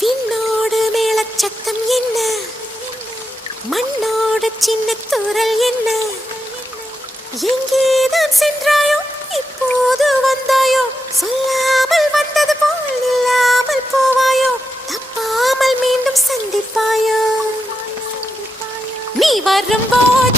விண்ணோடு மேளச்சத்தம் என்ன, மண்ணோடு சின்ன தூரல் என்ன, எங்கேதான் சென்றாயோ இப்போது வந்தாயோ, சொல்லாமல் வந்தது போல் இல்லாமல் போவாயோ, தப்பாமல் மீண்டும் சந்திப்பாயோ, நீ வரும்போது